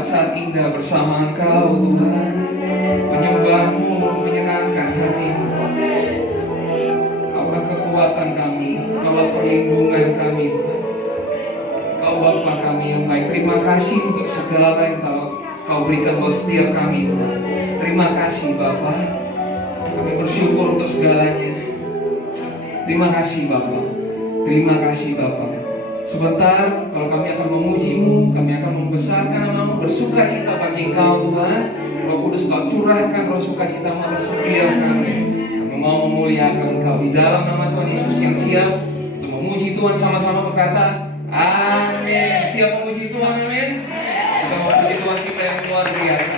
saat-saat indah bersama Engkau Tuhan. Menyembah-Mu menyenangkan hatimu. Kaulah kekuatan kami, Kaulah perlindungan kami Tuhan. Kau Bapa kami yang baik. Terima kasih untuk segala yang Kau berikan buat setiap kami Tuhan. Terima kasih Bapa. Kami bersyukur untuk segalanya. Terima kasih Bapa. Terima kasih Bapa. Sebentar kalau kami akan memuji-Mu, kami akan membesarkan nama-Mu, bersuka cita bagi Engkau Tuhan. Roh Kudus, Kau curahkan roh sukacita-Mu atas setiap kami. Kami mau memuliakan Engkau di dalam nama Tuhan Yesus yang siap untuk memuji Tuhan, sama-sama berkata amin. Siap memuji Tuhan, amin. Kita memuji Tuhan kita yang luar biasa.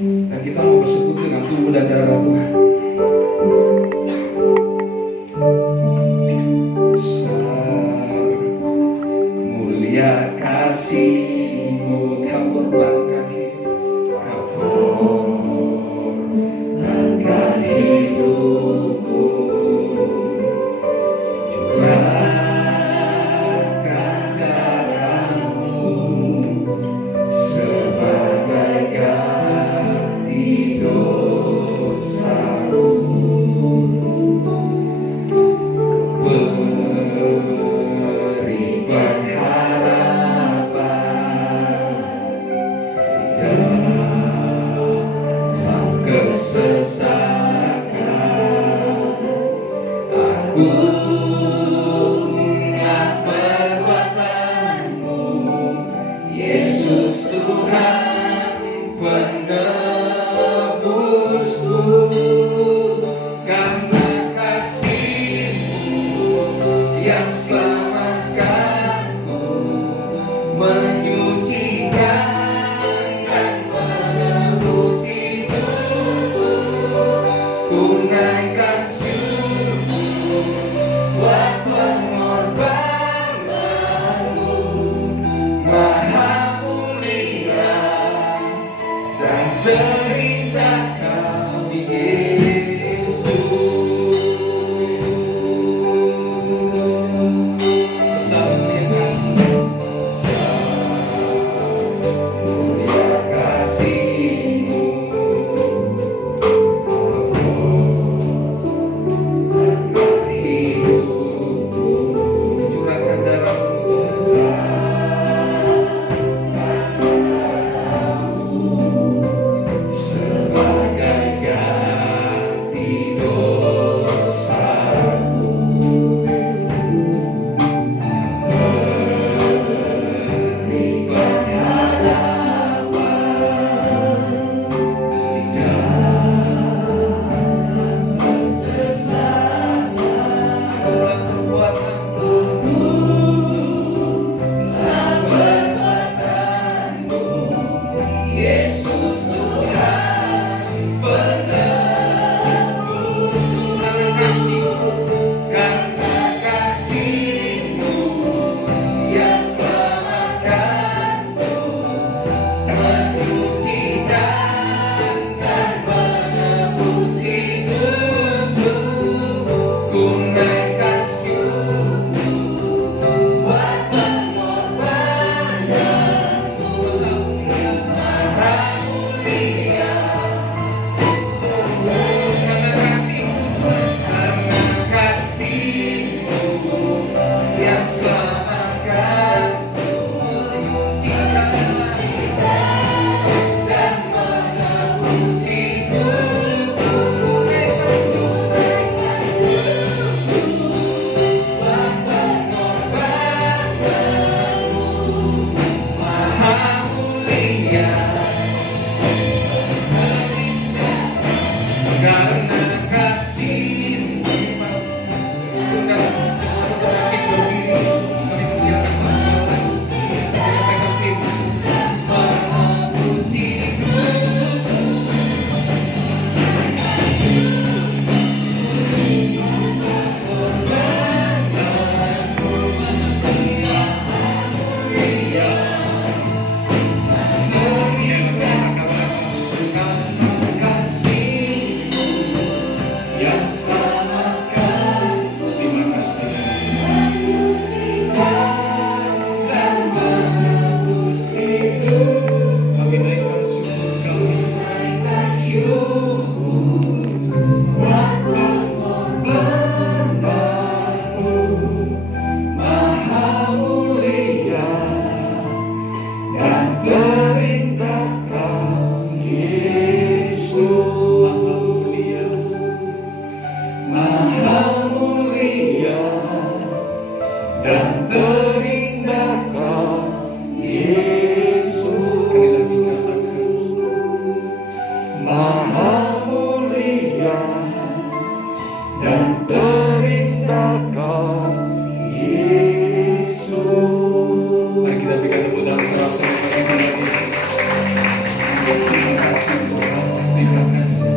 Dan kita mau bersekutu dengan tubuh dan darah Tuhan. Besar, mulia kasih-Mu, Kau korbankan hidup, Kau korbankan hidup-Mu, curahkan darah-Mu sebagai ganti dosa. ingat perbuatanmu, Yesus Tuhan penebusku. Karena kasih-Mu yang selamatkanku, menyucikan dan menebus hidupku. Tunaikan syukur buat pengorbananmu, Maha mulia dan terindah kami Yesus. Mulia kasih-Mu, hidupku, curahkan darah-Mu sebagai ganti dosaku. Beri pengharapan di dalam kesesatan. Akulah perbuatanmu, Yesus Tuhan penebusku. Karena kasih-Mu yang selamatkanku, menyucikan dan menebus hidupku. Tunaikan syukur buat pengorbananmu, Maha mulia. Karena kasih-Mu yang selamatkanku, menyucikan dan menebus hidupku. Buat pengorbananmu, Maha mulia. Karena kasih-Mu, menebus hidupku. Yang selamatkan, terima kasih, dan menebus hidup. Kami naikkan syukur kami, naikkan syukur buat pengorbananmu, Maha mulia dan terindah Kau Yesus. Maha mulia dan terindah Kau Yesus. Sekali lagi katakan, Maha mulia dan terindah Kau Yesus. Mari kita berikan tepuk tangan sorak-sorai bagi Tuhan Yesus. Terima kasih Tuhan, terima kasih.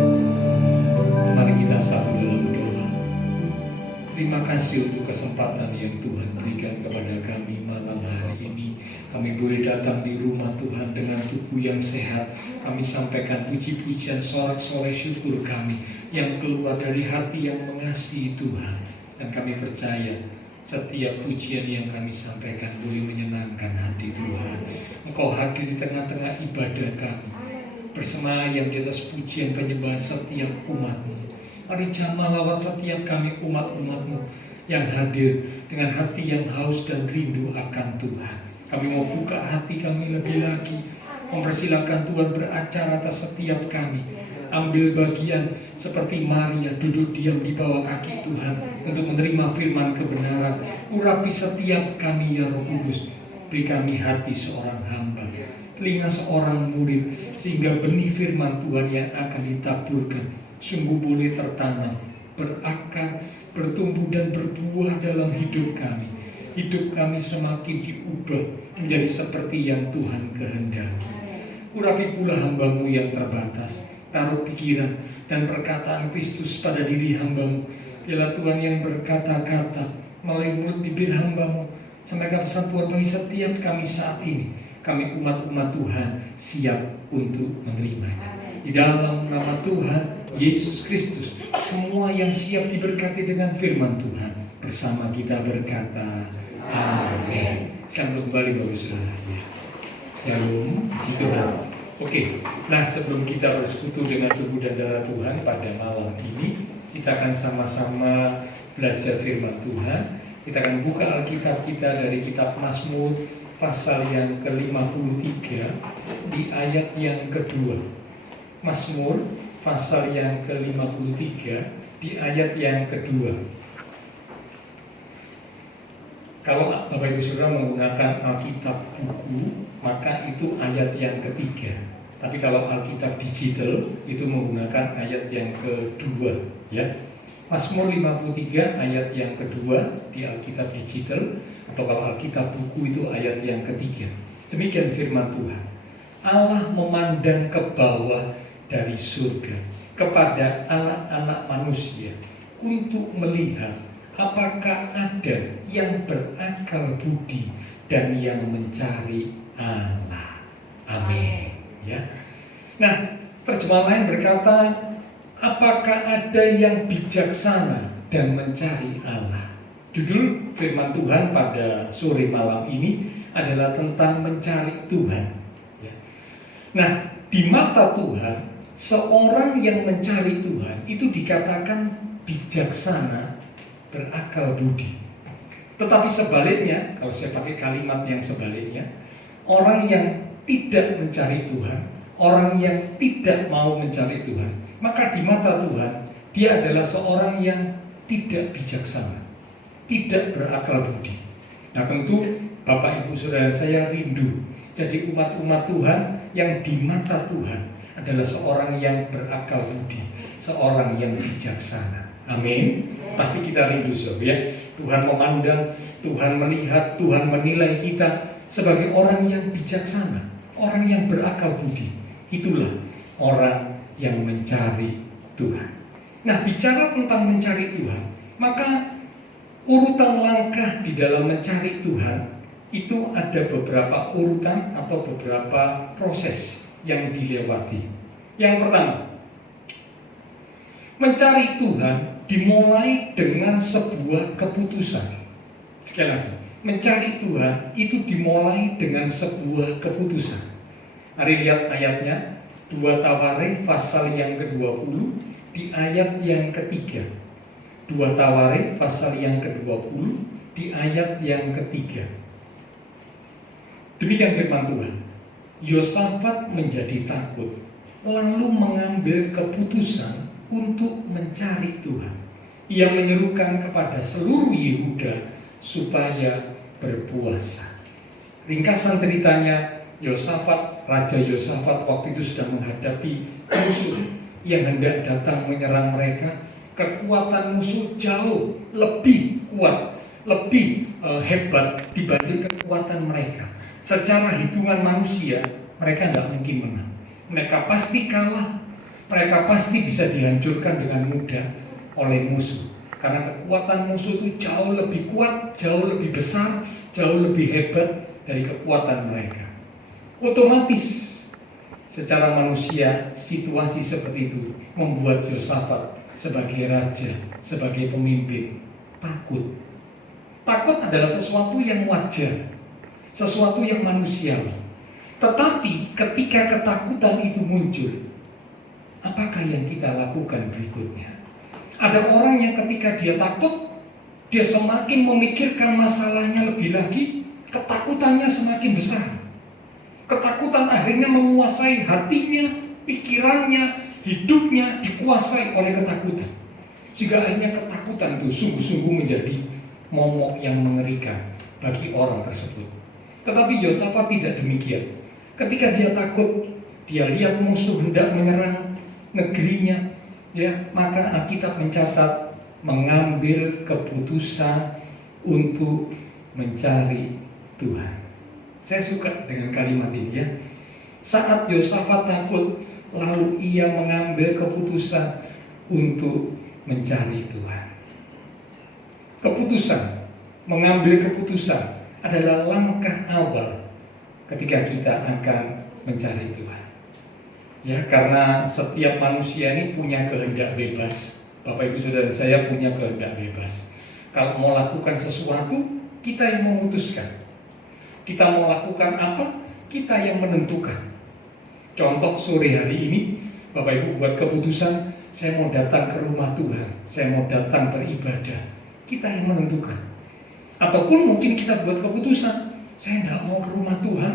Mari kita satu dalam doa. Terima kasih untuk kesempatan yang Tuhan berikan kepada kami malam hari ini. Kami boleh datang di rumah Tuhan dengan tubuh yang sehat. Kami sampaikan puji-pujian, sorak-sorai syukur kami yang keluar dari hati yang mengasihi Tuhan. Dan kami percaya setiap pujian yang kami sampaikan boleh menyenangkan hati Tuhan. Engkau hadir di tengah-tengah ibadah kami, bersemayam di atas pujian penyembahan setiap umat-Mu. Mari jamah lawat setiap kami umat-umat-Mu yang hadir dengan hati yang haus dan rindu akan Tuhan. Kami mau buka hati kami lebih lagi, mempersilahkan Tuhan beracara atas setiap kami. ambil bagian seperti Maria duduk diam di bawah kaki Tuhan untuk menerima firman kebenaran. Urapi setiap kami ya Roh Kudus. Beri kami hati seorang hamba, telinga seorang murid, sehingga benih firman Tuhan yang akan ditaburkan sungguh boleh tertanam, berakar, bertumbuh dan berbuah dalam hidup kami. Hidup kami semakin diubah menjadi seperti yang Tuhan kehendaki. Urapi pula hamba-Mu yang terbatas, taruh pikiran dan perkataan Kristus pada diri hamba-Mu. Biarlah Tuhan yang berkata-kata melalui mulut bibir hamba-Mu, sampaikan pesan Tuhan bagi setiap kami saat ini. Kami umat-umat Tuhan siap untuk menerimanya. Di dalam nama Tuhan Yesus Kristus, semua yang siap diberkati dengan firman Tuhan bersama kita berkata amin. Sekarang kembali Bapak Saudara. Shalom, puji Tuhan. Oke, nah sebelum kita bersekutu dengan tubuh dan darah Tuhan pada malam ini, kita akan sama-sama belajar firman Tuhan. Kita akan buka Alkitab kita dari kitab Mazmur pasal yang ke-53 di ayat yang kedua. Mazmur pasal yang ke-53 di ayat yang kedua. Kalau Bapak Ibu Saudara menggunakan Alkitab buku, maka itu ayat yang ketiga. Tapi kalau Alkitab digital itu menggunakan ayat yang kedua, ya. Mazmur 53 ayat yang kedua di Alkitab digital, atau kalau Alkitab buku itu ayat yang ketiga. Demikian firman Tuhan. Allah memandang ke bawah dari surga kepada anak-anak manusia untuk melihat apakah ada yang berakal budi dan yang mencari Allah. Amin. Ya. Nah, terjemahan lain berkata, apakah ada yang bijaksana dan mencari Allah. Judul firman Tuhan pada sore malam ini adalah tentang mencari Tuhan. Ya. Nah, di mata Tuhan, seorang yang mencari Tuhan itu dikatakan bijaksana, berakal budi. Tetapi sebaliknya, kalau saya pakai kalimat yang sebaliknya, orang yang tidak mencari Tuhan, orang yang tidak mau mencari Tuhan, maka di mata Tuhan dia adalah seorang yang tidak bijaksana, tidak berakal budi. Nah, tentu Bapak Ibu Saudara saya rindu jadi umat-umat Tuhan yang di mata Tuhan adalah seorang yang berakal budi, seorang yang bijaksana. Amin. Pasti kita rindu, saudara, ya. Tuhan memandang, Tuhan melihat, Tuhan menilai kita sebagai orang yang bijaksana, orang yang berakal budi. Itulah orang yang mencari Tuhan. Nah, bicara tentang mencari Tuhan, maka urutan langkah di dalam mencari Tuhan itu ada beberapa urutan atau beberapa proses yang dilewati. Yang pertama, mencari Tuhan dimulai dengan sebuah keputusan. Sekali lagi, mencari Tuhan itu dimulai dengan sebuah keputusan. Mari lihat ayatnya, 2 Tawarekh pasal yang ke-20 di ayat yang ketiga. 2 Tawarekh pasal yang ke-20 di ayat yang ketiga. Demikian firman Tuhan. Yosafat menjadi takut, lalu mengambil keputusan untuk mencari Tuhan. Ia menyerukan kepada seluruh Yehuda supaya berpuasa. Ringkasan ceritanya, Raja Yosafat waktu itu sudah menghadapi musuh yang hendak datang menyerang mereka. Kekuatan musuh jauh lebih kuat, lebih hebat dibanding kekuatan mereka. Secara hitungan manusia, mereka tidak mungkin menang. Mereka pasti kalah. Mereka pasti bisa dihancurkan dengan mudah oleh musuh. Karena kekuatan musuh itu jauh lebih kuat, jauh lebih besar, jauh lebih hebat dari kekuatan mereka. Otomatis secara manusia situasi seperti itu membuat Yosafat sebagai raja, sebagai pemimpin takut. Takut adalah sesuatu yang wajar, sesuatu yang manusiawi. Tetapi ketika ketakutan itu muncul, apakah yang kita lakukan berikutnya? Ada orang yang ketika dia takut, dia semakin memikirkan masalahnya lebih lagi, ketakutannya semakin besar. Ketakutan akhirnya menguasai hatinya, pikirannya, hidupnya dikuasai oleh ketakutan. Sehingga akhirnya ketakutan itu sungguh-sungguh menjadi momok yang mengerikan bagi orang tersebut. Tetapi Yosafat tidak demikian. Ketika dia takut, dia lihat musuh hendak menyerang negerinya, ya, maka Alkitab mencatat mengambil keputusan untuk mencari Tuhan. Saya suka dengan kalimat ini, ya. Saat Yosafat takut, lalu ia mengambil keputusan untuk mencari Tuhan. Keputusan, mengambil keputusan adalah langkah awal ketika kita akan mencari Tuhan. Ya, karena setiap manusia ini punya kehendak bebas. Bapak Ibu Saudara, saya punya kehendak bebas. Kalau mau lakukan sesuatu, kita yang memutuskan. Kita mau lakukan apa, kita yang menentukan. Contoh sore hari ini, Bapak Ibu buat keputusan, saya mau datang ke rumah Tuhan, saya mau datang beribadah. Kita yang menentukan. Ataupun mungkin kita buat keputusan, saya nggak mau ke rumah Tuhan,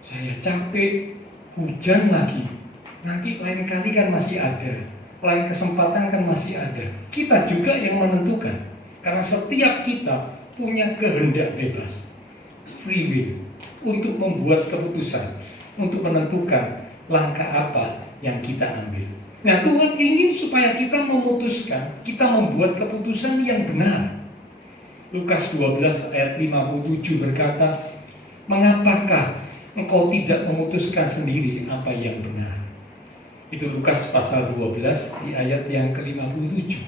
saya capek, hujan lagi. Nanti lain kali kan masih ada, lain kesempatan kan masih ada. Kita juga yang menentukan, karena setiap kita punya kehendak bebas, free will, untuk membuat keputusan, untuk menentukan langkah apa yang kita ambil. Nah, Tuhan ingin supaya kita memutuskan, kita membuat keputusan yang benar. Lukas 12 ayat 57 berkata, "Mengapakah engkau tidak memutuskan sendiri apa yang benar?" Itu Lukas pasal 12 di ayat yang ke-57.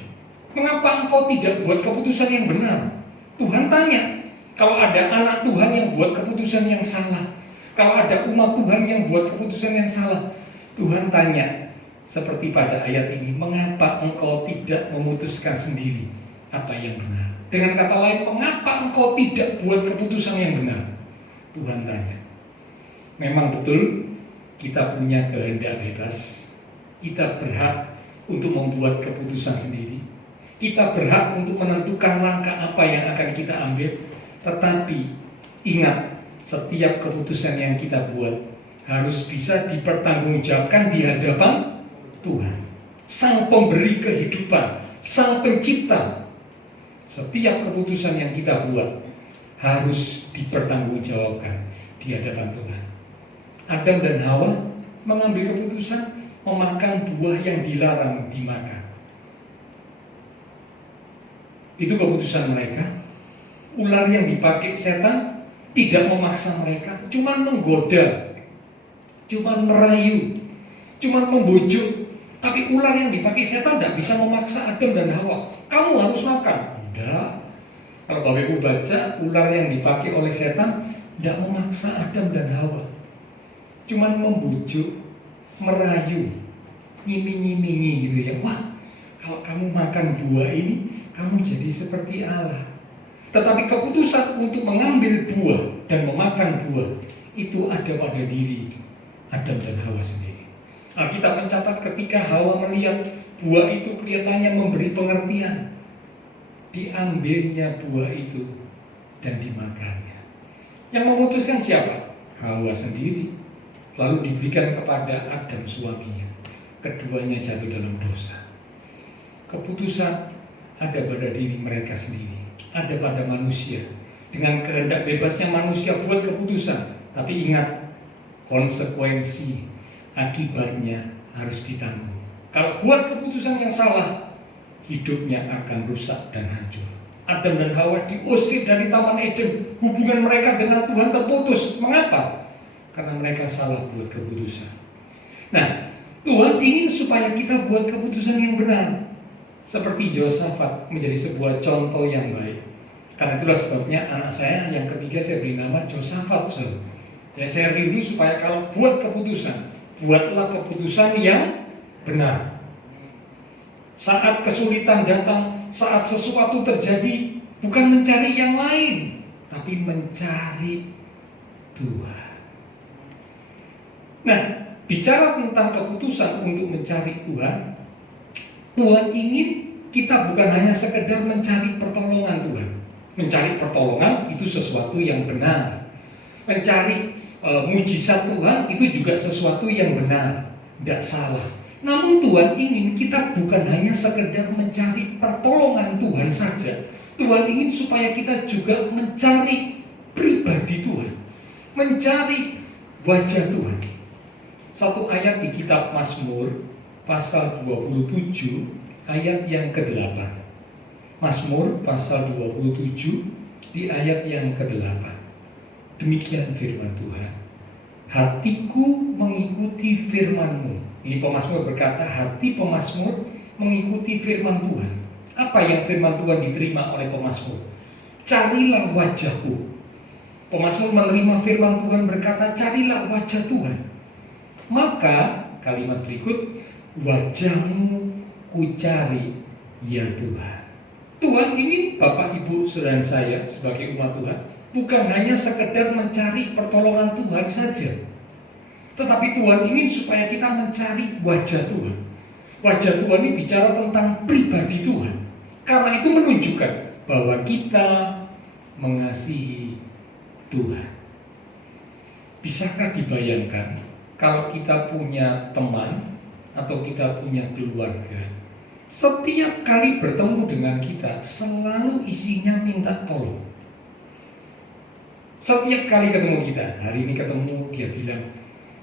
Mengapa engkau tidak buat keputusan yang benar? Tuhan tanya. Kalau ada anak Tuhan yang buat keputusan yang salah, kalau ada umat Tuhan yang buat keputusan yang salah, Tuhan tanya, seperti pada ayat ini, mengapa engkau tidak memutuskan sendiri apa yang benar? Dengan kata lain, mengapa engkau tidak buat keputusan yang benar? Tuhan tanya. Memang betul, kita punya kehendak bebas. Kita berhak untuk membuat keputusan sendiri. Kita berhak untuk menentukan langkah apa yang akan kita ambil. Tetapi ingat, setiap keputusan yang kita buat harus bisa dipertanggungjawabkan di hadapan Tuhan, Sang Pemberi kehidupan, Sang Pencipta. Setiap keputusan yang kita buat harus dipertanggungjawabkan di hadapan Tuhan. Adam dan Hawa mengambil keputusan memakan buah yang dilarang dimakan. Itu keputusan mereka. Ular yang dipakai setan tidak memaksa mereka, cuma menggoda, cuma merayu, cuma membujuk. Tapi ular yang dipakai setan tidak bisa memaksa Adam dan Hawa. Kamu harus makan. Tidak. Kalau Bapak Ibu baca, ular yang dipakai oleh setan tidak memaksa Adam dan Hawa, cuma membujuk, merayu, ngiming-ngimingi gitu ya. Wah, kalau kamu makan buah ini, kamu jadi seperti Allah. Tetapi keputusan untuk mengambil buah dan memakan buah itu ada pada diri Adam dan Hawa sendiri. Alkitab mencatat ketika Hawa melihat buah itu kelihatannya memberi pengertian, diambilnya buah itu dan dimakannya. Yang memutuskan siapa? Hawa sendiri. Lalu diberikan kepada Adam suaminya. Keduanya jatuh dalam dosa. Keputusan ada pada diri mereka sendiri, ada pada manusia. Dengan kehendak bebasnya manusia buat keputusan, tapi ingat, konsekuensi akibatnya harus ditanggung. Kalau buat keputusan yang salah, hidupnya akan rusak dan hancur. Adam dan Hawa diusir dari Taman Eden. Hubungan mereka dengan Tuhan terputus. Mengapa? Karena mereka salah buat keputusan. Nah, Tuhan ingin supaya kita buat keputusan yang benar. Seperti Yosafat menjadi sebuah contoh yang baik. Karena itulah sebabnya anak saya yang ketiga saya beri nama Yosafat. Ya, saya rindu supaya kalau buat keputusan, buatlah keputusan yang benar. Saat kesulitan datang, saat sesuatu terjadi, bukan mencari yang lain, tapi mencari Tuhan. Nah, bicara tentang keputusan untuk mencari Tuhan, Tuhan ingin kita bukan hanya sekedar mencari pertolongan Tuhan. Mencari pertolongan itu sesuatu yang benar. Mencari mujizat Tuhan itu juga sesuatu yang benar, tidak salah. Namun Tuhan ingin kita bukan hanya sekedar mencari pertolongan Tuhan saja. Tuhan ingin supaya kita juga mencari pribadi Tuhan, mencari wajah Tuhan. Satu ayat di kitab Mazmur pasal 27 ayat yang ke-8. Mazmur pasal 27 di ayat yang ke-8. Demikian firman Tuhan. Hatiku mengikuti firman-Mu. Ini pemazmur berkata, hati pemazmur mengikuti firman Tuhan. Apa yang firman Tuhan diterima oleh pemazmur? Carilah wajah-Ku. Pemazmur menerima firman Tuhan berkata, carilah wajah Tuhan. Maka kalimat berikut, wajah-Mu ku cari, ya Tuhan. Tuhan ingin Bapak Ibu saudara saya sebagai umat Tuhan bukan hanya sekedar mencari pertolongan Tuhan saja, tetapi Tuhan ingin supaya kita mencari wajah Tuhan. Wajah Tuhan ini bicara tentang pribadi Tuhan. Karena itu menunjukkan bahwa kita mengasihi Tuhan. Bisakah dibayangkan kalau kita punya teman atau kita punya keluarga, setiap kali bertemu dengan kita selalu isinya minta tolong. Setiap kali ketemu kita, hari ini ketemu dia bilang,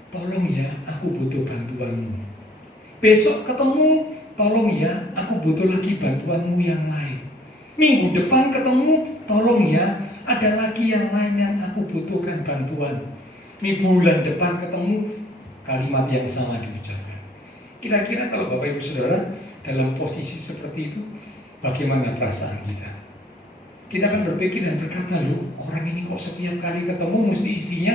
tolong ya, aku butuh bantuanmu. Besok ketemu, tolong ya, aku butuh lagi bantuanmu yang lain. Minggu depan ketemu, tolong ya, ada lagi yang lain yang aku butuhkan bantuan. Bulan depan ketemu, kalimat yang sama diucapkan. Kira-kira kalau Bapak Ibu Saudara dalam posisi seperti itu, bagaimana perasaan kita? Kita akan berpikir dan berkata, loh, orang ini kok setiap kali ketemu mesti isinya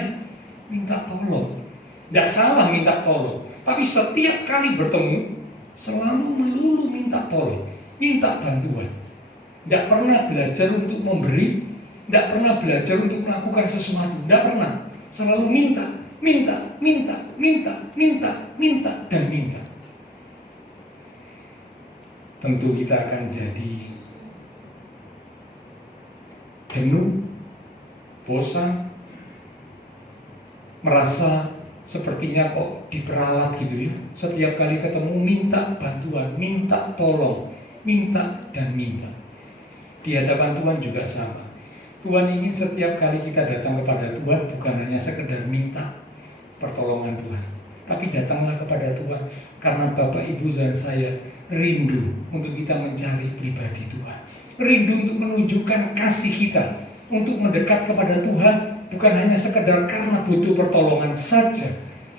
minta tolong. Tidak salah minta tolong, tapi setiap kali bertemu selalu melulu minta tolong, minta bantuan. Tidak pernah belajar untuk memberi, tidak pernah belajar untuk melakukan sesuatu, tidak pernah. Selalu minta, minta, minta, minta, minta, minta, dan minta. Tentu kita akan jadi jenuh, bosan, merasa sepertinya kok diperalat gitu ya. Setiap kali ketemu minta bantuan, minta tolong, minta dan minta. Di hadapan Tuhan juga sama. Tuhan ingin setiap kali kita datang kepada Tuhan bukan hanya sekedar minta pertolongan Tuhan, tapi datanglah kepada Tuhan karena Bapak, Ibu, dan saya rindu untuk kita mencari pribadi Tuhan. Rindu untuk menunjukkan kasih kita, untuk mendekat kepada Tuhan bukan hanya sekedar karena butuh pertolongan saja,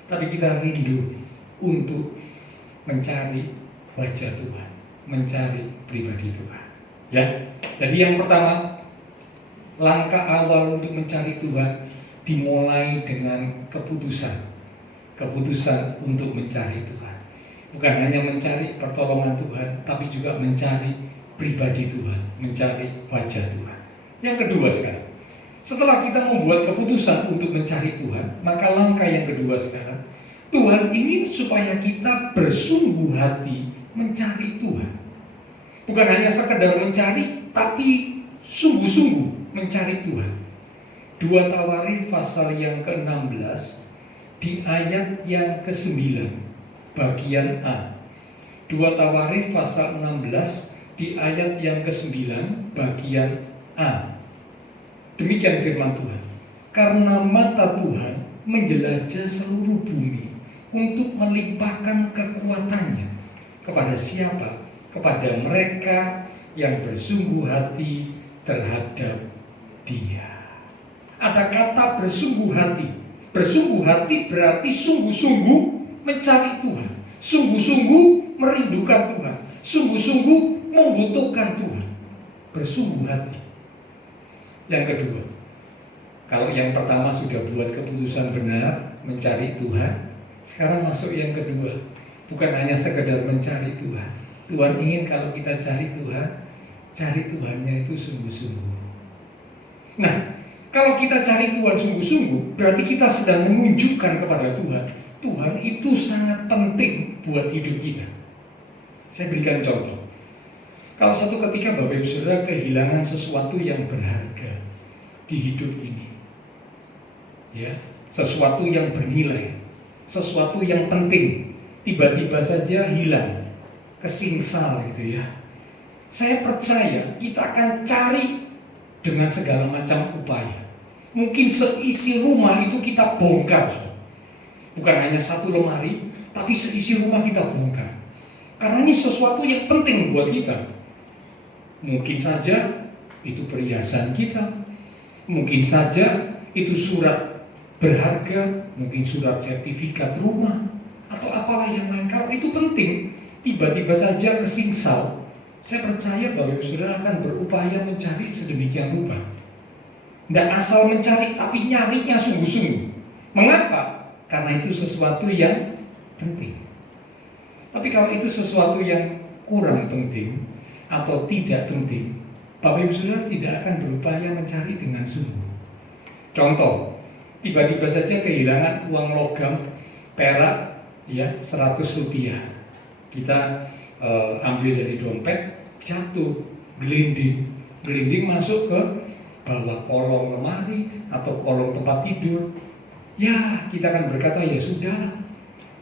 tapi kita rindu untuk mencari wajah Tuhan, mencari pribadi Tuhan. Ya, jadi yang pertama, langkah awal untuk mencari Tuhan dimulai dengan keputusan untuk mencari Tuhan. Bukan hanya mencari pertolongan Tuhan, tapi juga mencari pribadi Tuhan, mencari wajah Tuhan. Yang kedua sekarang, setelah kita membuat keputusan untuk mencari Tuhan, maka langkah yang kedua sekarang, Tuhan ingin supaya kita bersungguh hati mencari Tuhan. Bukan hanya sekedar mencari, tapi sungguh-sungguh mencari Tuhan. 2 Tawarikh pasal yang ke-16 di ayat yang ke-9 bagian A. 2 Tawarikh pasal 16 di ayat yang ke-9 bagian A. Demikian firman Tuhan. Karena mata Tuhan menjelajah seluruh bumi untuk melimpahkan kekuatannya kepada siapa? Kepada mereka yang bersungguh hati terhadap Dia. Ada kata bersungguh hati. Bersungguh hati berarti sungguh-sungguh mencari Tuhan, sungguh-sungguh merindukan Tuhan, sungguh-sungguh membutuhkan Tuhan. Bersungguh hati. Yang kedua, kalau yang pertama sudah buat keputusan benar mencari Tuhan, sekarang masuk yang kedua. Bukan hanya sekedar mencari Tuhan. Tuhan ingin kalau kita cari Tuhan, cari Tuhannya itu sungguh-sungguh. Nah, kalau kita cari Tuhan sungguh-sungguh, berarti kita sedang menunjukkan kepada Tuhan, Tuhan itu sangat penting buat hidup kita. Saya berikan contoh. Kalau satu ketika Bapak Ibu Saudara kehilangan sesuatu yang berharga di hidup ini, ya, sesuatu yang bernilai, sesuatu yang penting, tiba-tiba saja hilang, kesingsal gitu ya. Saya percaya kita akan cari dengan segala macam upaya. Mungkin seisi rumah itu kita bongkar. Bukan hanya satu lemari, tapi seisi rumah kita bongkar. Karena ini sesuatu yang penting buat kita. Mungkin saja itu perhiasan kita, mungkin saja itu surat berharga, mungkin surat sertifikat rumah, atau apalah yang lain. Kalau itu penting, tiba-tiba saja kesingsal, saya percaya bahwa saudara akan berupaya mencari sedemikian rupa. Tidak asal mencari, tapi nyarinya sungguh-sungguh. Mengapa? Karena itu sesuatu yang penting. Tapi kalau itu sesuatu yang kurang penting atau tidak penting, Bapak Ibu Saudara tidak akan berupaya mencari dengan sungguh. Contoh, tiba-tiba saja kehilangan uang logam perak ya 100 rupiah. Kita ambil dari dompet, jatuh, gelinding masuk ke bawah kolong lemari atau kolong tempat tidur. Ya, kita akan berkata ya sudah,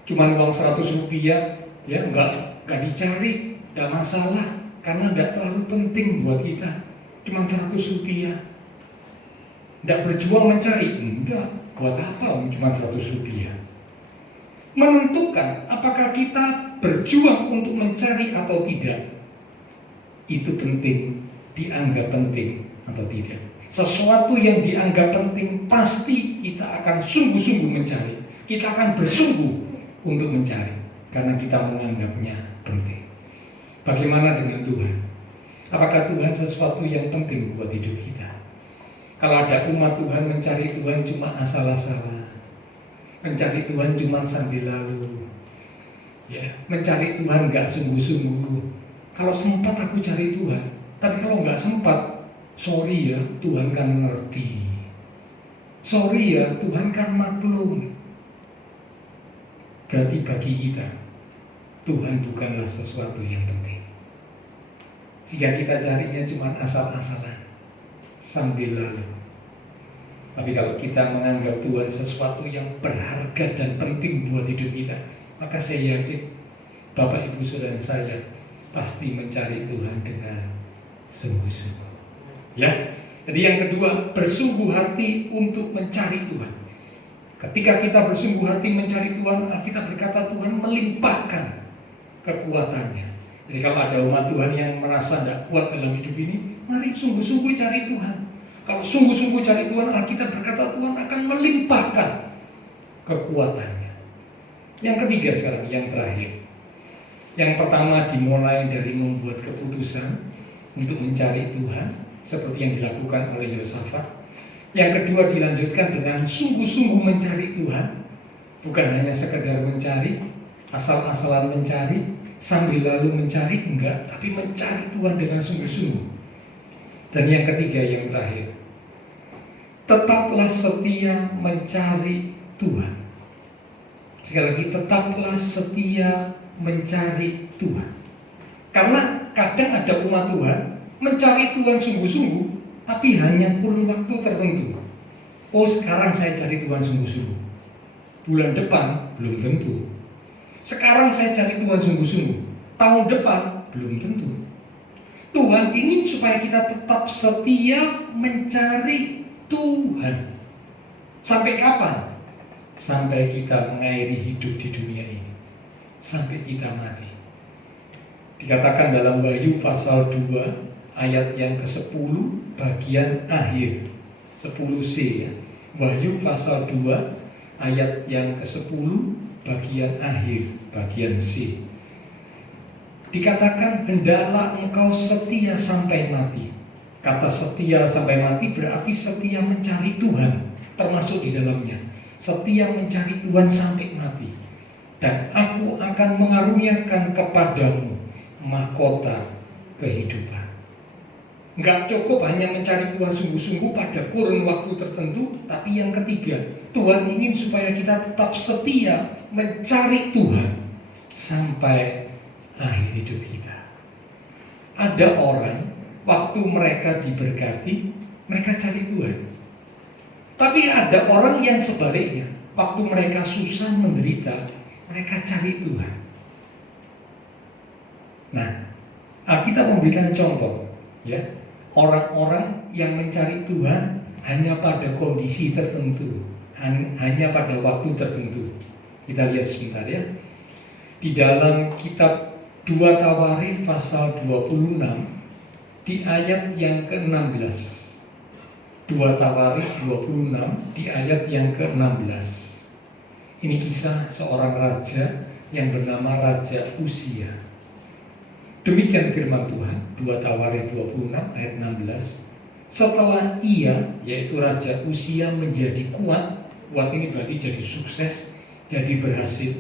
cuma uang 100 rupiah, ya enggak dicari, enggak masalah, karena enggak terlalu penting buat kita, cuma 100 rupiah. Enggak berjuang mencari, enggak, buat apa cuma 100 rupiah. Menentukan apakah kita berjuang untuk mencari atau tidak, itu penting, dianggap penting atau tidak. Sesuatu yang dianggap penting pasti kita akan sungguh-sungguh mencari. Kita akan bersungguh untuk mencari karena kita menganggapnya penting. Bagaimana dengan Tuhan? Apakah Tuhan sesuatu yang penting buat hidup kita? Kalau ada umat Tuhan mencari Tuhan cuma asal-asalan, mencari Tuhan cuma sambil lalu, ya, mencari Tuhan nggak sungguh-sungguh. Kalau sempat aku cari Tuhan, tapi kalau nggak sempat, sorry ya, Tuhan kan ngerti. Sorry ya, Tuhan kan maklum. Berarti bagi kita, Tuhan bukanlah sesuatu yang penting. Jika kita carinya cuma asal-asalan, sambil lalu. Tapi kalau kita menganggap Tuhan sesuatu yang berharga dan penting buat hidup kita, maka saya yakin Bapak Ibu Saudara saya pasti mencari Tuhan dengan sungguh-sungguh. Ya, jadi yang kedua, bersungguh hati untuk mencari Tuhan. Ketika kita bersungguh hati mencari Tuhan, kita berkata Tuhan melimpahkan kekuatannya. Jadi kalau ada umat Tuhan yang merasa tidak kuat dalam hidup ini, mari sungguh-sungguh cari Tuhan. Kalau sungguh-sungguh cari Tuhan, Alkitab berkata Tuhan akan melimpahkan kekuatannya. Yang ketiga sekarang, yang terakhir. Yang pertama dimulai dari membuat keputusan untuk mencari Tuhan, seperti yang dilakukan oleh Yosafat. Yang kedua dilanjutkan dengan sungguh-sungguh mencari Tuhan, bukan hanya sekedar mencari, asal-asalan mencari, sambil lalu mencari, enggak, tapi mencari Tuhan dengan sungguh-sungguh. Dan yang ketiga, yang terakhir, tetaplah setia mencari Tuhan. Sekali lagi, tetaplah setia mencari Tuhan. Karena kadang ada umat Tuhan mencari Tuhan sungguh-sungguh, tapi hanya kurun waktu tertentu. Oh, sekarang saya cari Tuhan sungguh-sungguh, bulan depan belum tentu. Sekarang saya cari Tuhan sungguh-sungguh, tahun depan belum tentu. Tuhan ingin supaya kita tetap setia mencari Tuhan. Sampai kapan? Sampai kita mengakhiri hidup di dunia ini, sampai kita mati. Dikatakan dalam Wahyu pasal 2 ayat yang ke-10 bagian akhir, 10c ya. Wahyu pasal 2 ayat yang ke-10 bagian akhir, bagian C. Dikatakan hendaklah engkau setia sampai mati. Kata setia sampai mati berarti setia mencari Tuhan, termasuk di dalamnya. Setia mencari Tuhan sampai mati. Dan aku akan mengaruniakan kepadamu mahkota kehidupan. Enggak cukup hanya mencari Tuhan sungguh-sungguh pada kurun waktu tertentu, tapi yang ketiga, Tuhan ingin supaya kita tetap setia mencari Tuhan sampai akhir hidup kita. Ada orang, waktu mereka diberkati, mereka cari Tuhan. Tapi ada orang yang sebaliknya, waktu mereka susah menderita, mereka cari Tuhan. Nah, Alkitab memberikan contoh, ya, orang-orang yang mencari Tuhan hanya pada kondisi tertentu, hanya pada waktu tertentu. Kita lihat sebentar ya. Di dalam kitab 2 Tawarikh pasal 26 di ayat yang ke-16. 2 Tawarikh 26 di ayat yang ke-16. Ini kisah seorang raja yang bernama Raja Uzia. Demikian firman Tuhan, 2 Tawarikh 26 ayat 16. Setelah ia, yaitu Raja Uzia, menjadi kuat ini berarti jadi sukses, jadi berhasil,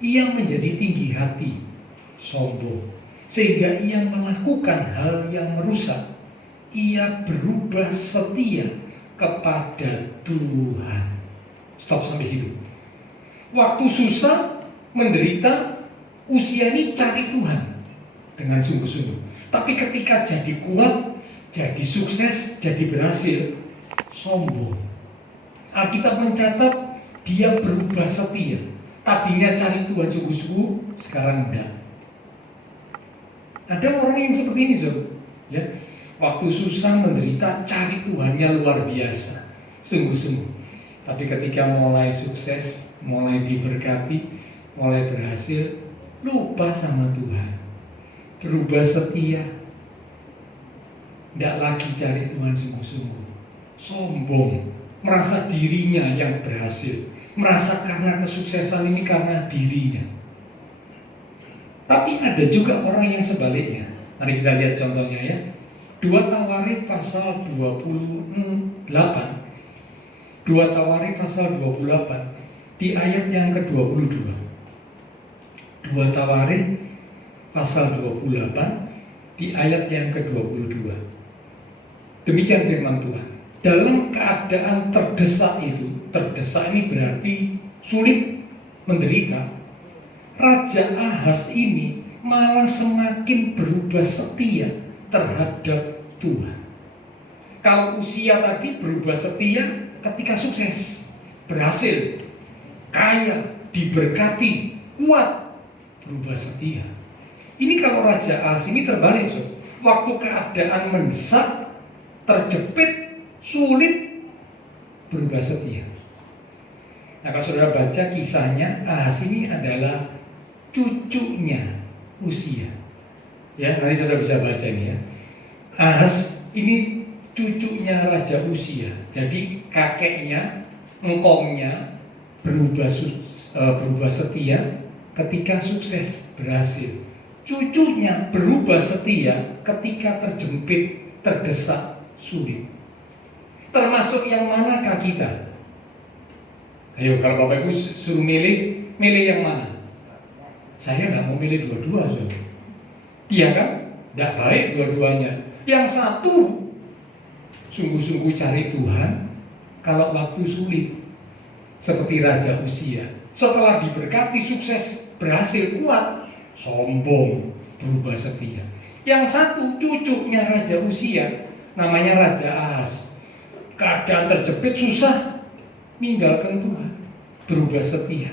ia menjadi tinggi hati, sombong, sehingga ia melakukan hal yang merusak. Ia berubah setia kepada Tuhan. Stop sampai situ. Waktu susah, menderita, Uzia ini cari Tuhan dengan sungguh-sungguh. Tapi ketika jadi kuat, jadi sukses, jadi berhasil, sombong. Alkitab mencatat dia berubah setia. Tadinya cari Tuhan sungguh-sungguh, sekarang enggak. Ada orang yang seperti ini, ya. Waktu susah, menderita, cari Tuhannya luar biasa, sungguh-sungguh. Tapi ketika mulai sukses, mulai diberkati, mulai berhasil, lupa sama Tuhan. Berubah setia, tidak lagi cari Tuhan sungguh-sungguh, sombong, merasa dirinya yang berhasil, merasa karena kesuksesan ini karena dirinya. Tapi ada juga orang yang sebaliknya. Mari kita lihat contohnya ya. 2 Tawarikh pasal 28. 2 Tawarikh pasal 28 di ayat yang ke-22. 2 Tawarikh pasal 28 di ayat yang ke-22. Demikian firman Tuhan. Dalam keadaan terdesak itu, terdesak ini berarti sulit, menderita, Raja Ahaz ini malah semakin berubah setia terhadap Tuhan. Kalau Uzia tadi berubah setia ketika sukses, berhasil, kaya, diberkati, kuat, berubah setia. Ini kalau Raja Ahaz ini terbalik, waktu keadaan mendesak, terjepit, sulit, berubah setia. Nah, kalau saudara baca kisahnya, Ahaz ini adalah cucunya Uzia. Ya, nanti saudara bisa baca ini ya. Ahaz ini cucunya Raja Uzia. Jadi kakeknya, engkongnya berubah setia ketika sukses, berhasil. Cucunya berubah setia ketika terjepit, terdesak, sulit. Termasuk yang manakah kita? Ayo, kalau Bapak Ibu suruh milih yang mana? Saya nggak mau milih dua-dua, saudara. Iya kan? Nggak baik dua-duanya. Yang satu sungguh-sungguh cari Tuhan kalau waktu sulit, seperti Raja Uzia. Setelah diberkati, sukses, berhasil, kuat, sombong, berubah setia. Yang satu cucunya Raja Uzia, namanya Raja Ahaz. Keadaan terjepit, susah, meninggalkan Tuhan, berubah setia.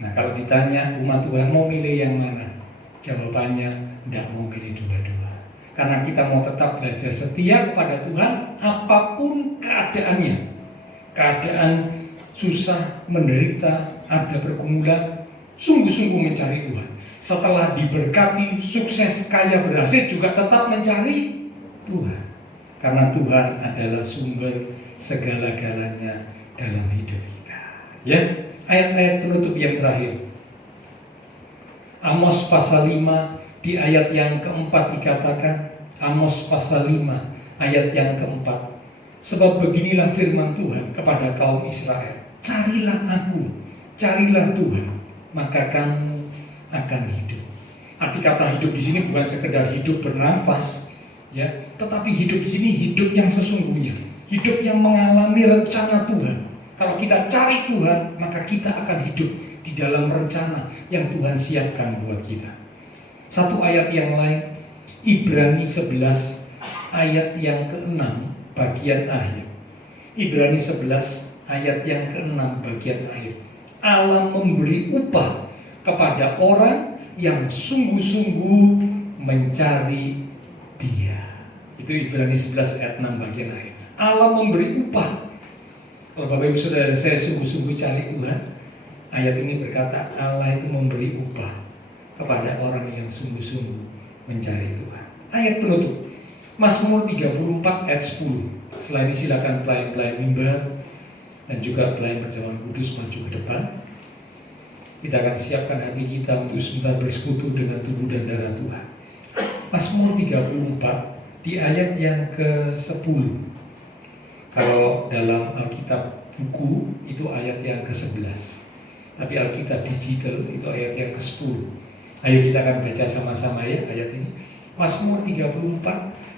Nah, kalau ditanya umat Tuhan mau milih yang mana? Jawabannya tidak mau milih dua-dua. Karena kita mau tetap belajar setia kepada Tuhan apapun keadaannya. Keadaan susah, menderita, ada pergumulan, sungguh-sungguh mencari Tuhan. Setelah diberkati, sukses, kaya, berhasil, juga tetap mencari Tuhan. Karena Tuhan adalah sumber segala-galanya dalam hidup kita. Ya, ayat-ayat penutup yang terakhir. Amos pasal 5 di ayat yang keempat dikatakan, Amos pasal 5 ayat yang keempat. Sebab beginilah firman Tuhan kepada kaum Israel. Carilah aku, carilah Tuhan, maka kamu akan hidup. Arti kata hidup di sini bukan sekedar hidup bernafas, ya, tetapi hidup di sini hidup yang sesungguhnya, hidup yang mengalami rencana Tuhan. Kalau kita cari Tuhan, maka kita akan hidup di dalam rencana yang Tuhan siapkan buat kita. Satu ayat yang lain, Ibrani 11 ayat yang ke-6 bagian akhir. Ibrani 11 ayat yang ke-6 bagian akhir. Allah memberi upah kepada orang yang sungguh-sungguh mencari Dia. Itu Ibrani 11 ayat 6 bagian akhir. Allah memberi upah. Kalau Bapak Ibu Saudara saya sungguh-sungguh cari Tuhan, ayat ini berkata Allah itu memberi upah kepada orang yang sungguh-sungguh mencari Tuhan. Ayat penutup Mazmur 34 ayat 10. Setelah ini silakan pelayan-pelayan mimbar dan juga pelayan perjamuan kudus maju ke depan. Kita akan siapkan hati kita untuk sebentar bersekutu dengan tubuh dan darah Tuhan. Mazmur 34 di ayat yang ke-10. Kalau dalam Alkitab buku itu ayat yang ke-11. Tapi Alkitab digital itu ayat yang ke-10. Ayo kita akan baca sama-sama ya ayat ini. Mazmur 34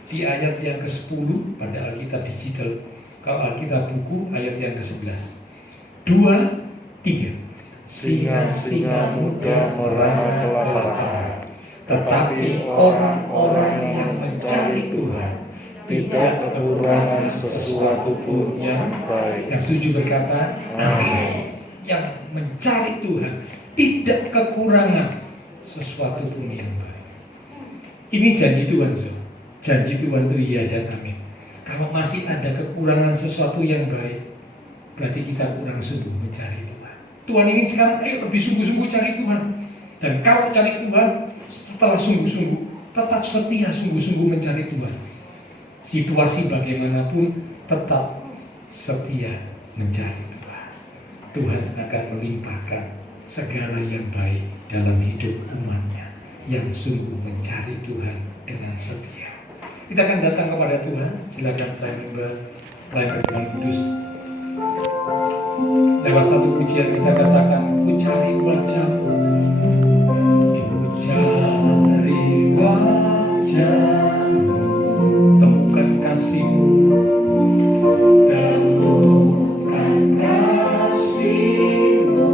di ayat yang ke-10 pada Alkitab digital. Kalau Alkitab buku ayat yang ke-11. 2, 3. Singa-singa muda merana kelaparan, tetapi orang-orang yang mencari Tuhan tidak kekurangan sesuatu pun yang baik. Yang setuju berkata amin. Yang mencari Tuhan tidak kekurangan sesuatu pun yang baik. Ini janji Tuhan, saudara. Janji Tuhan itu iya dan amin. Kalau masih ada kekurangan sesuatu yang baik, berarti kita kurang sungguh mencari Tuhan. Tuhan ingin sekarang ayo lebih sungguh-sungguh cari Tuhan. Dan kalau cari Tuhan setelah sungguh-sungguh, tetap setia sungguh-sungguh mencari Tuhan. Situasi bagaimanapun tetap setia mencari Tuhan. Tuhan akan melimpahkan segala yang baik dalam hidup umatnya yang sungguh mencari Tuhan dengan setia. Kita akan datang kepada Tuhan. Silakan pelayan perjamuan kudus. Lewat satu pujian kita katakan, ku cari wajah-Mu, ku cari wajah-Mu, temukan kasih-Mu, temukan kasih-Mu.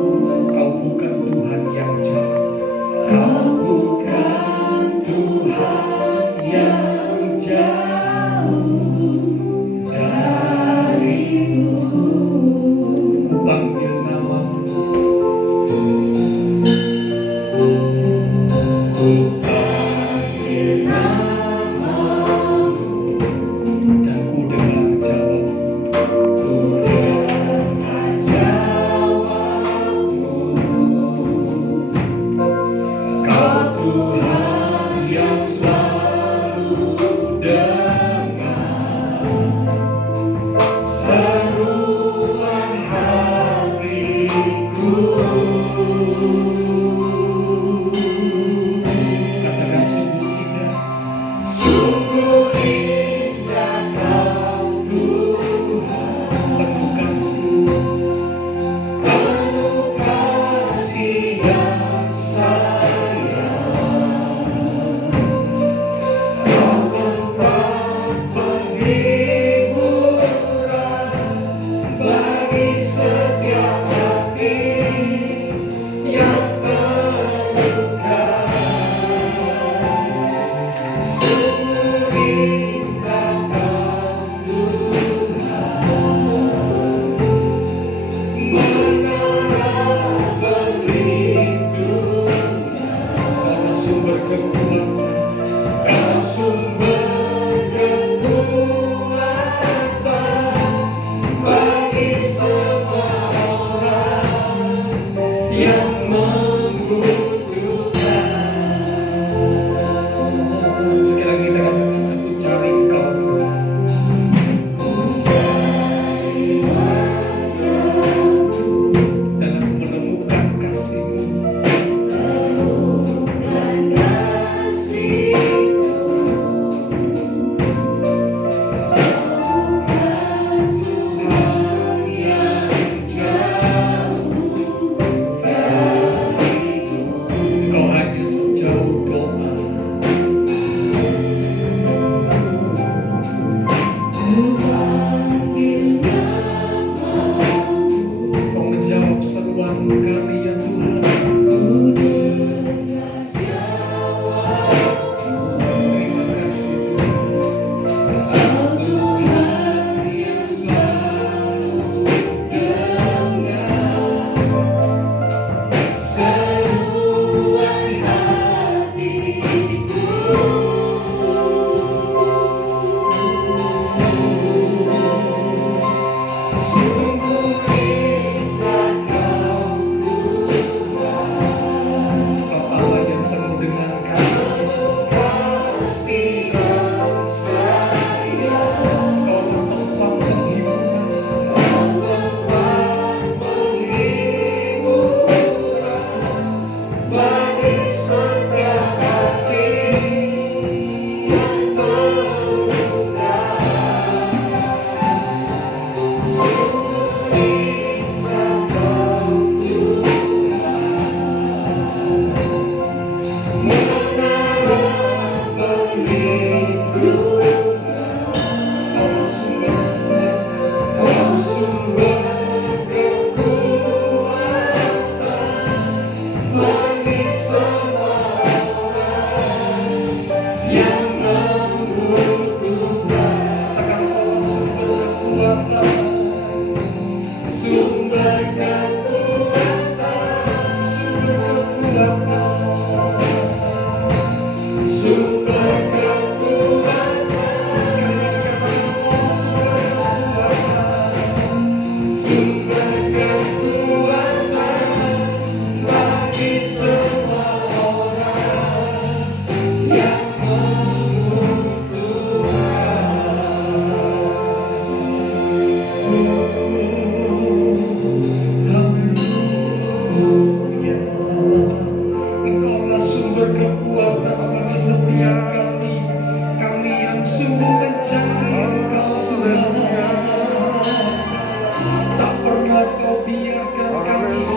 Kau bukan Tuhan yang jauh, Kau bukan Tuhan yang jauh darimu. Ku panggil nama-Mu, ku panggil nama-Mu, dan ku dengar jawab, ku dengar jawab-Mu. Kau Tuhan yang selalu dengar seruan hatiku. Katakan sungguh indah Kau Tuhan, penuh kasih yang sayang. Kau tempat penghiburan bagi setiap hati yang terluka. Sungguh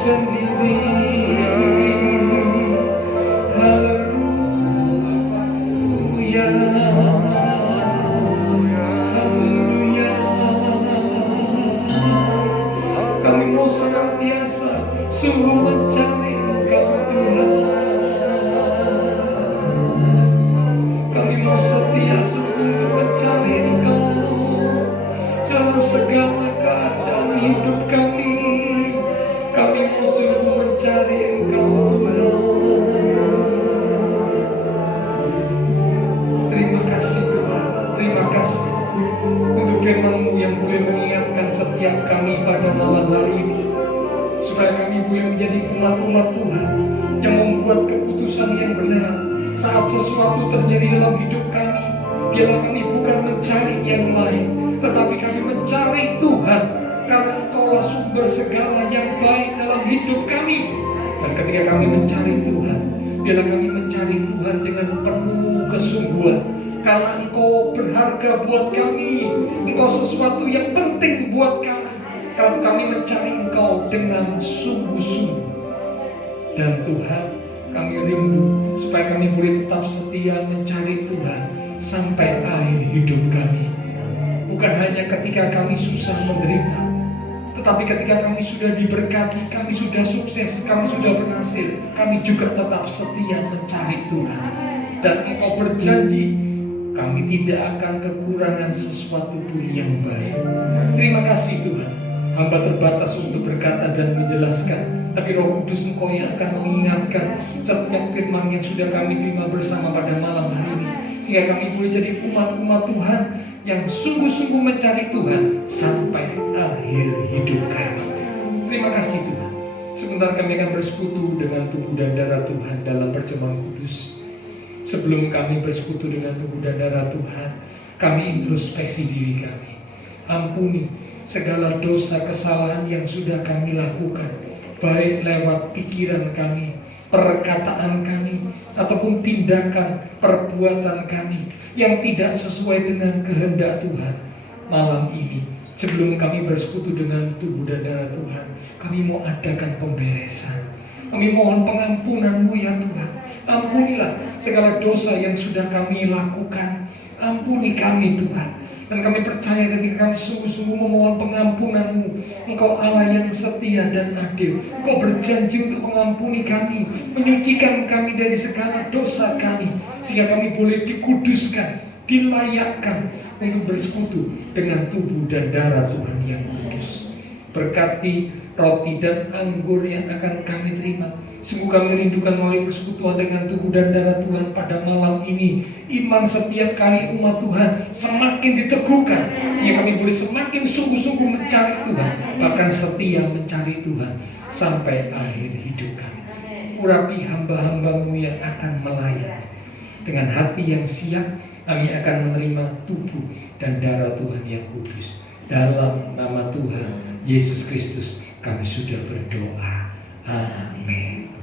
sendiri. Haleluya, haleluya. Kami mau senantiasa sungguh mencari Engkau Tuhan. Kami mau setia sungguh untuk mencari Engkau dalam segala keadaan hidup kami. Kami mau sungguh mencari Engkau Tuhan. Terima kasih Tuhan, terima kasih untuk firman-Mu yang boleh mengingatkan setiap kami pada malam hari ini, supaya kami boleh menjadi umat-umat Tuhan yang membuat keputusan yang benar saat sesuatu terjadi dalam hidup kami. Biarlah kami bukan mencari yang lain, tetapi kami mencari Tuhan, karena Engkaulah sumber segala yang baik dalam hidup kami. Dan ketika kami mencari Tuhan, biarlah kami mencari Tuhan dengan penuh kesungguhan, karena Engkau berharga buat kami. Engkau sesuatu yang penting buat kami, karena itu kami mencari Engkau dengan sungguh-sungguh. Dan Tuhan, kami rindu supaya kami boleh tetap setia mencari Tuhan sampai akhir hidup kami. Bukan hanya ketika kami susah menderita, tetapi ketika kami sudah diberkati, kami sudah sukses, kami sudah berhasil, kami juga tetap setia mencari Tuhan. Dan Engkau berjanji, kami tidak akan kekurangan sesuatu pun yang baik. Terima kasih Tuhan. Hamba terbatas untuk berkata dan menjelaskan, tapi Roh Kudus Engkau yang akan mengingatkan setiap firman yang sudah kami terima bersama pada malam hari ini, sehingga kami boleh jadi umat-umat Tuhan yang sungguh-sungguh mencari Tuhan sampai akhir hidup kami. Terima kasih Tuhan. Sebentar kami akan bersekutu dengan tubuh dan darah Tuhan dalam perjamuan kudus. Sebelum kami bersekutu dengan tubuh dan darah Tuhan, kami introspeksi diri kami. Ampuni segala dosa kesalahan yang sudah kami lakukan, baik lewat pikiran kami, perkataan kami, ataupun tindakan perbuatan kami yang tidak sesuai dengan kehendak Tuhan. Malam ini, sebelum kami bersekutu dengan tubuh dan darah Tuhan, kami mau adakan pemberesan. Kami mohon pengampunan-Mu ya Tuhan. Ampunilah segala dosa yang sudah kami lakukan. Ampuni kami Tuhan. Dan kami percaya ketika kami sungguh-sungguh memohon pengampunan-Mu, Engkau Allah yang setia dan adil. Engkau berjanji untuk mengampuni kami, menyucikan kami dari segala dosa kami, sehingga kami boleh dikuduskan, dilayakkan untuk bersekutu dengan tubuh dan darah Tuhan yang kudus. Berkati roti dan anggur yang akan kami terima. Sungguh kami rindukan melalui persekutuan dengan tubuh dan darah Tuhan pada malam ini. Iman setiap kami umat Tuhan semakin diteguhkan, ya kami boleh semakin sungguh-sungguh mencari Tuhan, bahkan setia mencari Tuhan sampai akhir hidup kami. Urapi hamba-hamba-Mu yang akan melayani. Dengan hati yang siap, kami akan menerima tubuh dan darah Tuhan yang kudus. Dalam nama Tuhan Yesus Kristus kami sudah berdoa. Amin.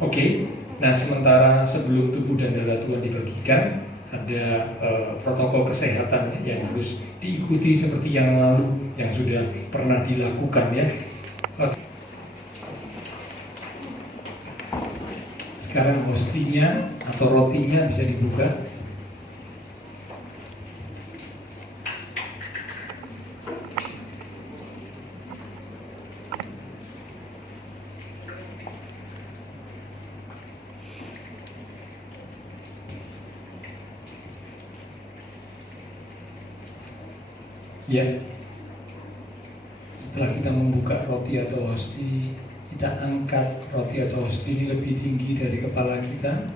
Oke, nah sementara sebelum tubuh dan darah Tuhan dibagikan, ada protokol kesehatan yang harus diikuti seperti yang lalu yang sudah pernah dilakukan ya. Sekarang hostinya atau rotinya bisa dibuka. Ya, setelah kita membuka roti atau hosti, kita angkat roti atau hosti ini lebih tinggi dari kepala kita.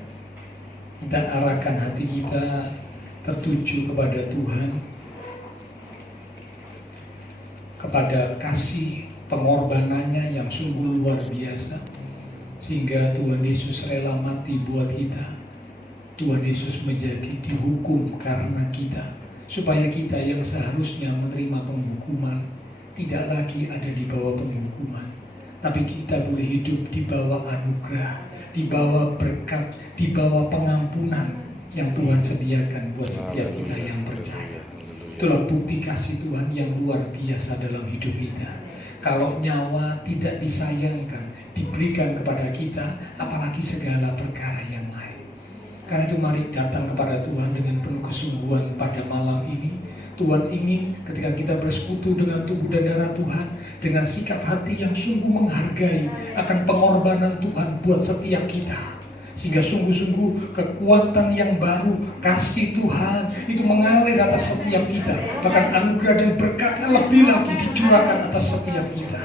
Kita arahkan hati kita tertuju kepada Tuhan, kepada kasih pengorbanannya yang sungguh luar biasa, sehingga Tuhan Yesus rela mati buat kita. Tuhan Yesus menjadi dihukum karena kita, supaya kita yang seharusnya menerima penghukuman tidak lagi ada di bawah penghukuman, tapi kita boleh hidup di bawah anugerah, di bawah berkat, di bawah pengampunan yang Tuhan sediakan buat setiap kita yang percaya. Itulah bukti kasih Tuhan yang luar biasa dalam hidup kita. Kalau nyawa tidak disayangkan, diberikan kepada kita, apalagi segala perkara yang lain. Karena itu mari datang kepada Tuhan dengan penuh kesungguhan pada malam ini. Tuhan ingin ketika kita bersekutu dengan tubuh dan darah Tuhan, dengan sikap hati yang sungguh menghargai akan pengorbanan Tuhan buat setiap kita, sehingga sungguh-sungguh kekuatan yang baru, kasih Tuhan itu mengalir atas setiap kita. Bahkan anugerah dan berkatnya lebih lagi dicurahkan atas setiap kita.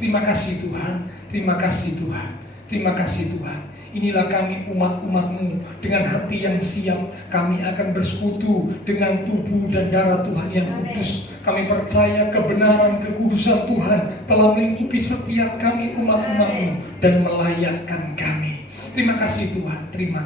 Terima kasih Tuhan, terima kasih Tuhan, terima kasih Tuhan. Inilah kami umat-umat-Mu, dengan hati yang siap kami akan bersekutu dengan tubuh dan darah Tuhan yang kudus. Kami percaya kebenaran kekudusan Tuhan telah melingkupi setiap kami umat-umat-Mu dan melayakkan kami. Terima kasih Tuhan, terima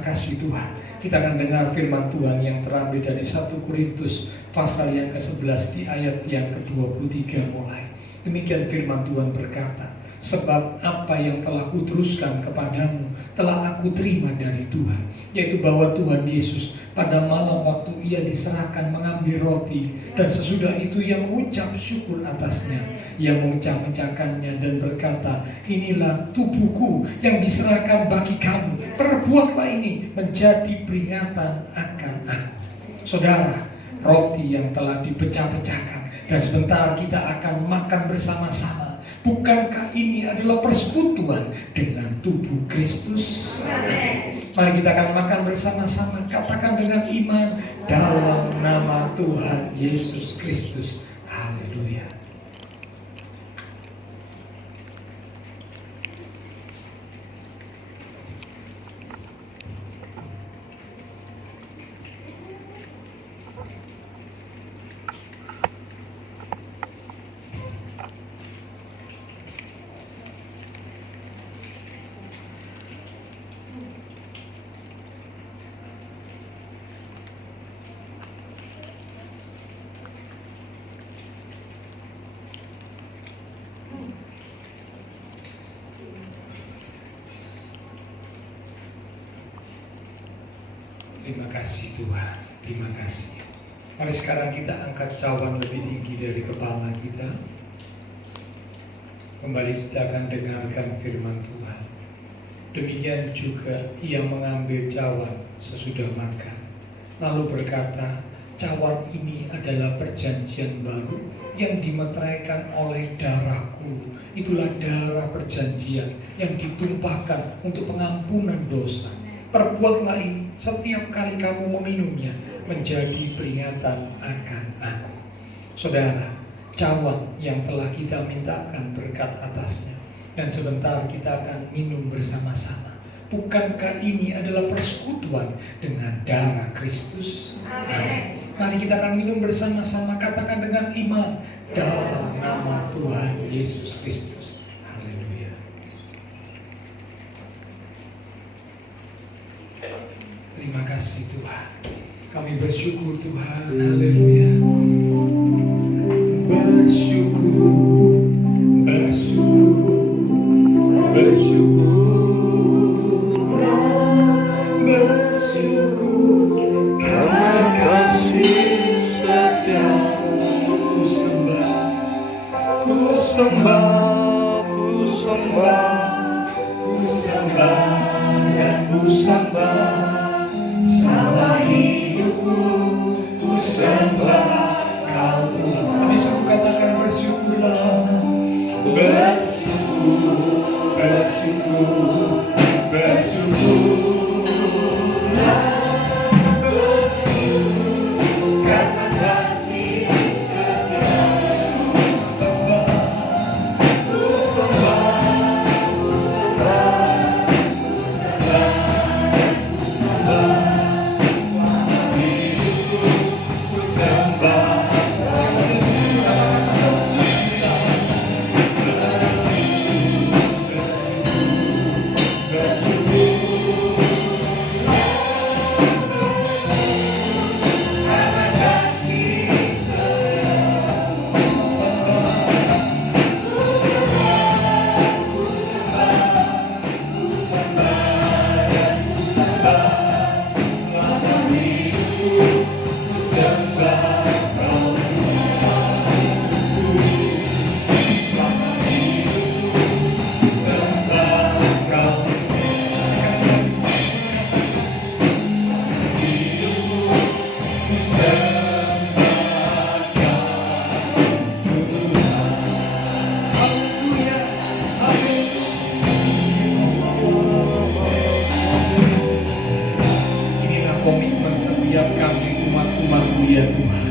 kasih Tuhan. Kita akan dengar firman Tuhan yang terambil dari 1 Korintus pasal yang ke-11 di ayat yang ke-23 mulai. Demikian firman Tuhan berkata, sebab apa yang telah kuteruskan kepadamu telah aku terima dari Tuhan, yaitu bahwa Tuhan Yesus pada malam waktu ia diserahkan mengambil roti, dan sesudah itu ia mengucap syukur atasnya. Ia memecah-mecahkannya dan berkata, inilah tubuhku yang diserahkan bagi kamu. Perbuatlah ini menjadi peringatan akan aku. Saudara, roti yang telah dipecah-pecahkan, dan sebentar kita akan makan bersama-sama. Bukankah ini adalah persekutuan dengan tubuh Kristus? Mari kita akan makan bersama-sama. Katakan dengan iman, dalam nama Tuhan Yesus Kristus. Haleluya. Terima kasih Tuhan, terima kasih. Mari sekarang kita angkat cawan lebih tinggi dari kepala kita. Kembali kita akan dengarkan firman Tuhan. Demikian juga ia mengambil cawan sesudah makan, lalu berkata, cawan ini adalah perjanjian baru yang dimeteraikan oleh darahku. Itulah darah perjanjian yang ditumpahkan untuk pengampunan dosa. Perbuatlah ini setiap kali kamu meminumnya menjadi peringatan akan aku. Saudara, cawan yang telah kita mintakan berkat atasnya, dan sebentar kita akan minum bersama-sama. Bukankah ini adalah persekutuan dengan darah Kristus? Amin. Mari kita akan minum bersama-sama. Katakan dengan iman, dalam nama Tuhan Yesus Kristus. Terima kasih Tuhan. Kami bersyukur Tuhan. Haleluya. Bersyukur, bersyukur, bersyukur, bersyukur karena kasih setiamu. Ku sembah, ku sembah, ku sembah, ku sembah dan ku sembah. Sama hidupku, ku sembah Kau Tuhan. Kami sungguh katakan bersyukurlah. Bersyukur, bersyukur, bersyukurlah. Bersyukur karena kasih setiamu. Ku sembah, ku sembah, ku sembah, ku sembah, ku sembah. ya Tuhan.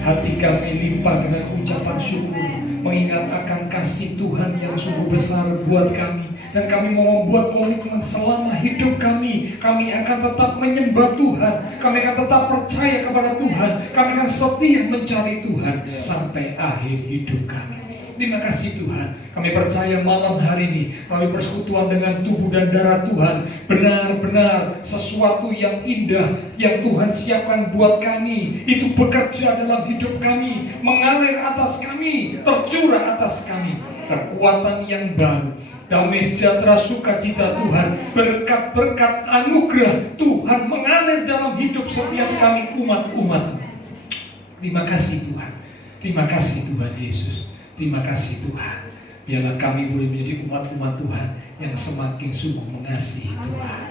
Hati kami limpah dengan ucapan syukur, mengingat akan kasih Tuhan yang sungguh besar buat kami. Dan kami mau membuat komitmen selama hidup kami akan tetap menyembah Tuhan, kami akan tetap percaya kepada Tuhan, kami akan setia mencari Tuhan sampai akhir hidup kami. Terima kasih Tuhan, kami percaya malam hari ini kami persekutuan dengan tubuh dan darah Tuhan benar-benar sesuatu yang indah yang Tuhan siapkan buat kami, itu bekerja dalam hidup kami, mengalir atas kami, tercurah atas kami. Kekuatan yang baru, damai sejahtera, sukacita Tuhan, berkat-berkat anugerah Tuhan mengalir dalam hidup setiap kami umat-umat. Terima kasih Tuhan, terima kasih Tuhan Yesus, terima kasih Tuhan. Biarlah kami boleh menjadi umat-umat Tuhan yang semakin sungguh mengasihi Tuhan.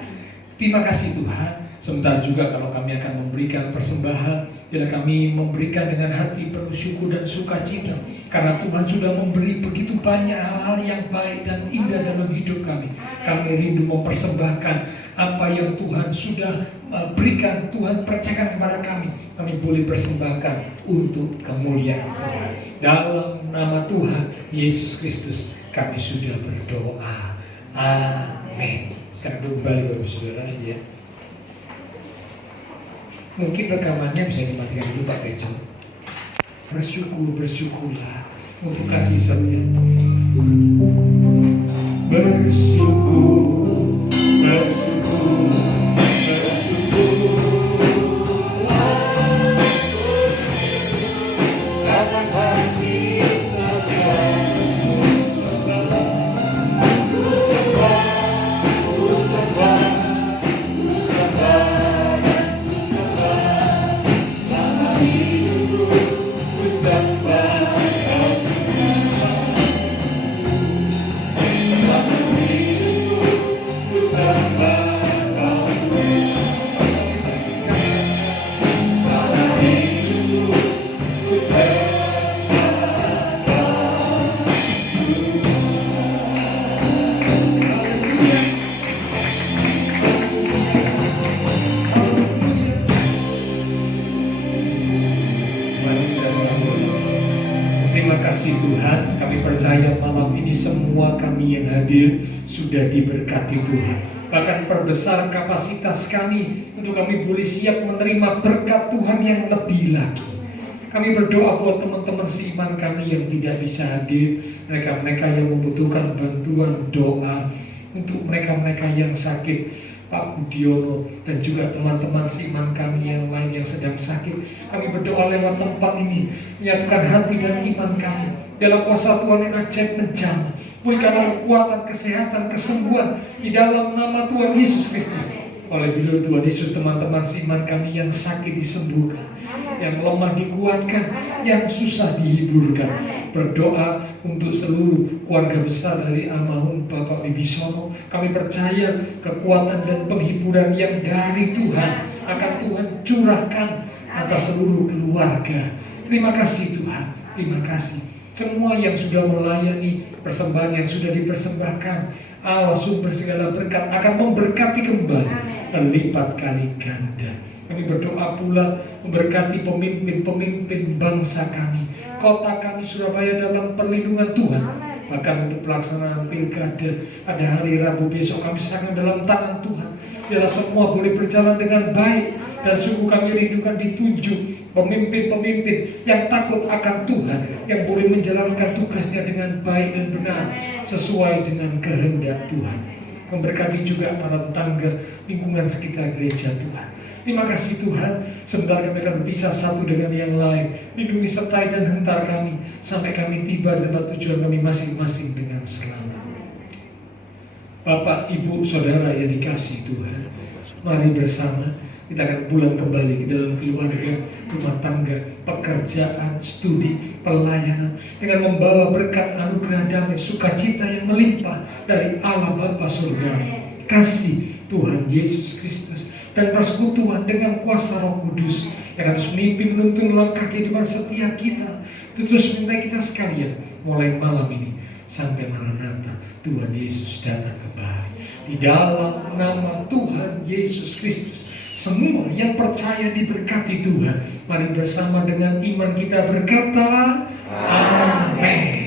Terima kasih Tuhan. Sebentar juga kalau kami akan memberikan persembahan, biarlah kami memberikan dengan hati penuh syukur dan sukacita, karena Tuhan sudah memberi begitu banyak hal-hal yang baik dan indah dalam hidup kami. Kami rindu mempersembahkan apa yang Tuhan sudah berikan, Tuhan percayakan kepada kami. Kami boleh persembahkan untuk kemuliaan Tuhan. Dalam nama Tuhan Yesus Kristus kami sudah berdoa. Amin. Sekarang kembali Bapak Saudara ya. Mungkin rekamannya bisa dimatikan dulu Pak Tejo. Bersyukurlah untuk kasih setia. Bersyukur. Karena kasih setiamu Tuhan, kami percaya malam ini semua kami yang hadir sudah diberkati Tuhan. Bahkan perbesar kapasitas kami untuk kami boleh siap menerima berkat Tuhan yang lebih lagi. Kami berdoa buat teman-teman seiman kami yang tidak bisa hadir, mereka-mereka yang membutuhkan bantuan doa, untuk mereka-mereka yang sakit, Pak Budiono dan juga teman-teman seiman kami yang lain yang sedang sakit. Kami berdoa lewat tempat ini, menyatukan hati dan iman kami dalam kuasa Tuhan yang ajaib menjamah. Berikanlah kekuatan, kesehatan, kesembuhan di dalam nama Tuhan Yesus Kristus. Oleh bilur Tuhan Yesus, teman-teman seiman kami yang sakit disembuhkan, yang lemah dikuatkan, yang susah dihiburkan. Berdoa untuk seluruh keluarga besar dari almarhum Bapak Wibisono. Kami percaya kekuatan dan penghiburan yang dari Tuhan akan Tuhan curahkan atas seluruh keluarga. Terima kasih Tuhan, terima kasih. Semua yang sudah melayani persembahan yang sudah dipersembahkan, Allah sumber segala berkat akan memberkati kembali dan lipat kali ganda. Kami berdoa pula memberkati pemimpin-pemimpin bangsa kami, kota kami Surabaya dalam perlindungan Tuhan. Bahkan untuk pelaksanaan pilkada pada hari Rabu besok kami serahkan dalam tangan Tuhan. Biarlah semua boleh berjalan dengan baik, dan sungguh kami rindukan ditunjuk pemimpin-pemimpin yang takut akan Tuhan, yang boleh menjalankan tugasnya dengan baik dan benar sesuai dengan kehendak Tuhan. Memberkati juga para tetangga lingkungan sekitar gereja Tuhan. Terima kasih Tuhan, sebentar kami akan berpisah satu dengan yang lain. Lindungi, sertai dan hentar kami sampai kami tiba di tempat tujuan kami masing-masing dengan selamat. Bapak, Ibu, Saudara yang dikasihi Tuhan, mari bersama kita akan pulang kembali ke dalam keluarga, rumah tangga, pekerjaan, studi, pelayanan, dengan membawa berkat anugerah damai sukacita yang melimpah dari Allah Bapa Surgawi, kasih Tuhan Yesus Kristus, dan persekutuan dengan kuasa Roh Kudus yang harus memimpin menuntun langkah kehidupan setiap kita. Terus minta kita sekalian mulai malam ini sampai Maranatha Tuhan Yesus datang kembali. Di dalam nama Tuhan Yesus Kristus Semua yang percaya diberkati Tuhan. Mari bersama dengan iman kita berkata, Amin.